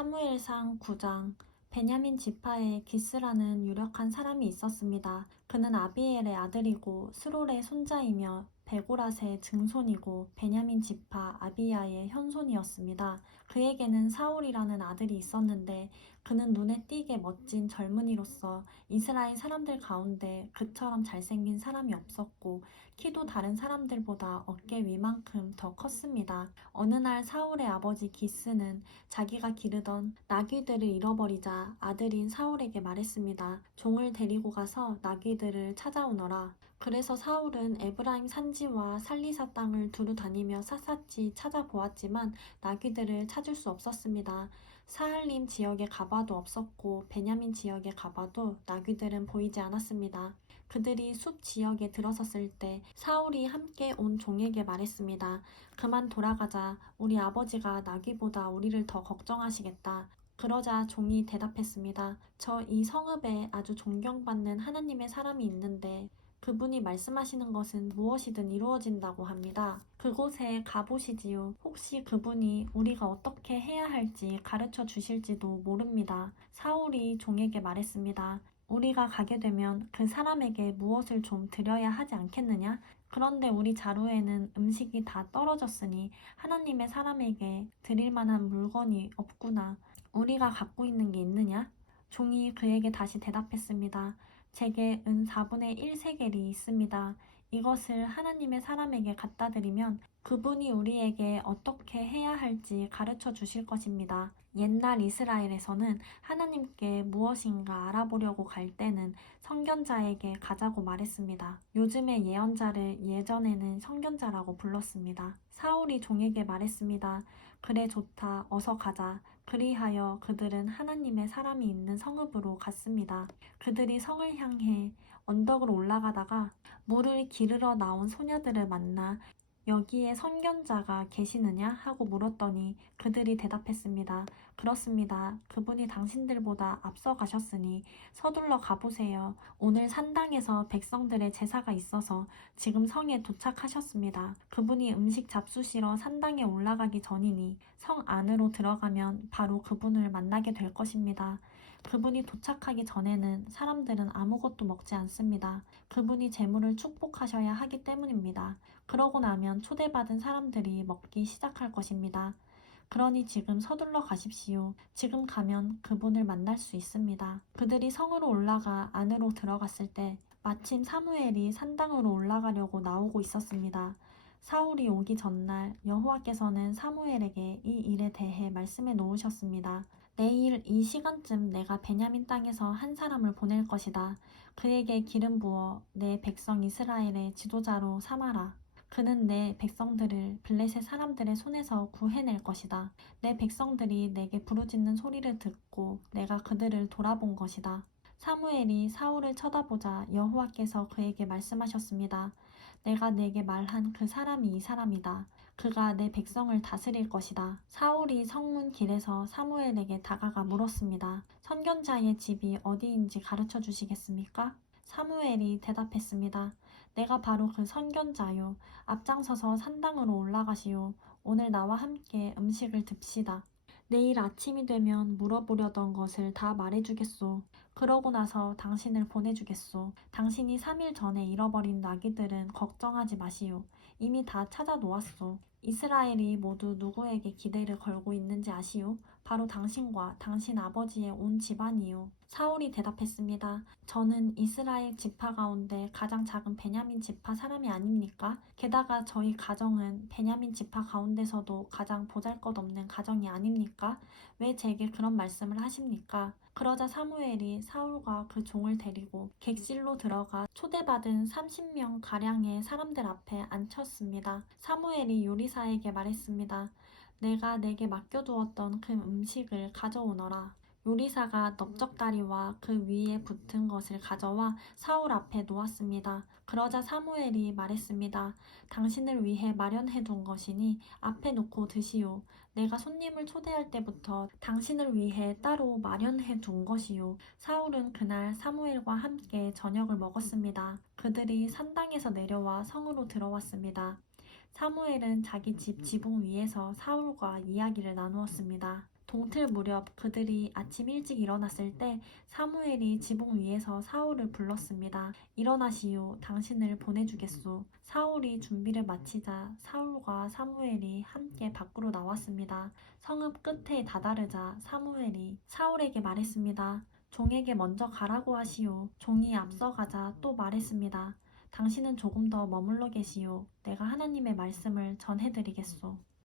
사무엘상 9장. 베냐민 지파에 기스라는 유력한 사람이 있었습니다. 그는 아비엘의 아들이고 스롤의 손자이며 베고랏의 증손이고 베냐민 지파 아비야의 현손이었습니다. 그에게는 사울이라는 아들이 있었는데 그는 눈에 띄게 멋진 젊은이로서 이스라엘 사람들 가운데 그처럼 잘생긴 사람이 없었고 키도 다른 사람들보다 어깨 위만큼 더 컸습니다. 어느 날 사울의 아버지 기스는 자기가 기르던 나귀들을 잃어버리자 아들인 사울에게 말했습니다. 종을 데리고 가서 나귀들을 찾아오너라. 그래서 사울은 에브라임 산지와 살리사 땅을 두루 다니며 샅샅이 찾아보았지만 나귀들을 찾을 수 없었습니다. 사할림 지역에 가봐도 없었고 베냐민 지역에 가봐도 나귀들은 보이지 않았습니다. 그들이 숲 지역에 들어섰을 때 사울이 함께 온 종에게 말했습니다. 그만 돌아가자. 우리 아버지가 나귀보다 우리를 더 걱정하시겠다. 그러자 종이 대답했습니다. 저 이 성읍에 아주 존경받는 하나님의 사람이 있는데 그분이 말씀하시는 것은 무엇이든 이루어진다고 합니다. 그곳에 가보시지요. 혹시 그분이 우리가 어떻게 해야 할지 가르쳐 주실지도 모릅니다. 사울이 종에게 말했습니다. 우리가 가게 되면 그 사람에게 무엇을 좀 드려야 하지 않겠느냐? 그런데 우리 자루에는 음식이 다 떨어졌으니 하나님의 사람에게 드릴 만한 물건이 없구나. 우리가 갖고 있는 게 있느냐? 종이 그에게 다시 대답했습니다. 제게 은 4분의 1 세겔이 있습니다. 이것을 하나님의 사람에게 갖다 드리면 그분이 우리에게 어떻게 해야 할지 가르쳐 주실 것입니다. 옛날 이스라엘에서는 하나님께 무엇인가 알아보려고 갈 때는 선견자에게 가자고 말했습니다. 요즘의 예언자를 예전에는 선견자라고 불렀습니다. 사울이 종에게 말했습니다. 그래 좋다. 어서 가자. 그리하여 그들은 하나님의 사람이 있는 성읍으로 갔습니다. 그들이 성을 향해 언덕으로 올라가다가 물을 기르러 나온 소녀들을 만나 여기에 선견자가 계시느냐 하고 물었더니 그들이 대답했습니다. 그렇습니다. 그분이 당신들보다 앞서 가셨으니 서둘러 가보세요. 오늘 산당에서 백성들의 제사가 있어서 지금 성에 도착하셨습니다. 그분이 음식 잡수시러 산당에 올라가기 전이니 성 안으로 들어가면 바로 그분을 만나게 될 것입니다. 그분이 도착하기 전에는 사람들은 아무것도 먹지 않습니다. 그분이 재물을 축복하셔야 하기 때문입니다. 그러고 나면 초대받은 사람들이 먹기 시작할 것입니다. 그러니 지금 서둘러 가십시오. 지금 가면 그분을 만날 수 있습니다. 그들이 성으로 올라가 안으로 들어갔을 때 마침 사무엘이 산당으로 올라가려고 나오고 있었습니다. 사울이 오기 전날 여호와께서는 사무엘에게 이 일에 대해 말씀해 놓으셨습니다. 내일 이 시간쯤 내가 베냐민 땅에서 한 사람을 보낼 것이다. 그에게 기름 부어 내 백성 이스라엘의 지도자로 삼아라. 그는 내 백성들을 블레셋 사람들의 손에서 구해낼 것이다. 내 백성들이 내게 부르짖는 소리를 듣고 내가 그들을 돌아본 것이다. 사무엘이 사울을 쳐다보자 여호와께서 그에게 말씀하셨습니다. 내가 내게 말한 그 사람이 이 사람이다. 그가 내 백성을 다스릴 것이다. 사울이 성문 길에서 사무엘에게 다가가 물었습니다. 선견자의 집이 어디인지 가르쳐 주시겠습니까? 사무엘이 대답했습니다. 내가 바로 그 선견자요. 앞장서서 산당으로 올라가시오. 오늘 나와 함께 음식을 듭시다. 내일 아침이 되면 물어보려던 것을 다 말해주겠소. 그러고 나서 당신을 보내주겠소. 당신이 3일 전에 잃어버린 나귀들은 걱정하지 마시오. 이미 다 찾아 놓았소. 이스라엘이 모두 누구에게 기대를 걸고 있는지 아시오? 바로 당신과 당신 아버지의 온 집안이요. 사울이 대답했습니다. 저는 이스라엘 지파 가운데 가장 작은 베냐민 지파 사람이 아닙니까? 게다가 저희 가정은 베냐민 지파 가운데서도 가장 보잘것없는 가정이 아닙니까? 왜 제게 그런 말씀을 하십니까? 그러자 사무엘이 사울과 그 종을 데리고 객실로 들어가 초대받은 30명 가량의 사람들 앞에 앉혔습니다. 사무엘이 요리사에게 말했습니다. 내가 내게 맡겨두었던 그 음식을 가져오너라. 요리사가 넓적다리와 그 위에 붙은 것을 가져와 사울 앞에 놓았습니다. 그러자 사무엘이 말했습니다. 당신을 위해 마련해둔 것이니 앞에 놓고 드시오. 내가 손님을 초대할 때부터 당신을 위해 따로 마련해둔 것이요. 사울은 그날 사무엘과 함께 저녁을 먹었습니다. 그들이 산당에서 내려와 성으로 들어왔습니다. 사무엘은 자기 집 지붕 위에서 사울과 이야기를 나누었습니다. 동틀 무렵 그들이 아침 일찍 일어났을 때 사무엘이 지붕 위에서 사울을 불렀습니다. 일어나시오. 당신을 보내주겠소. 사울이 준비를 마치자 사울과 사무엘이 함께 밖으로 나왔습니다. 성읍 끝에 다다르자 사무엘이 사울에게 말했습니다. 종에게 먼저 가라고 하시오. 종이 앞서가자 또 말했습니다. 당신은 조금 더 머물러 계시오. 내가 하나님의 말씀을 전해드리겠소.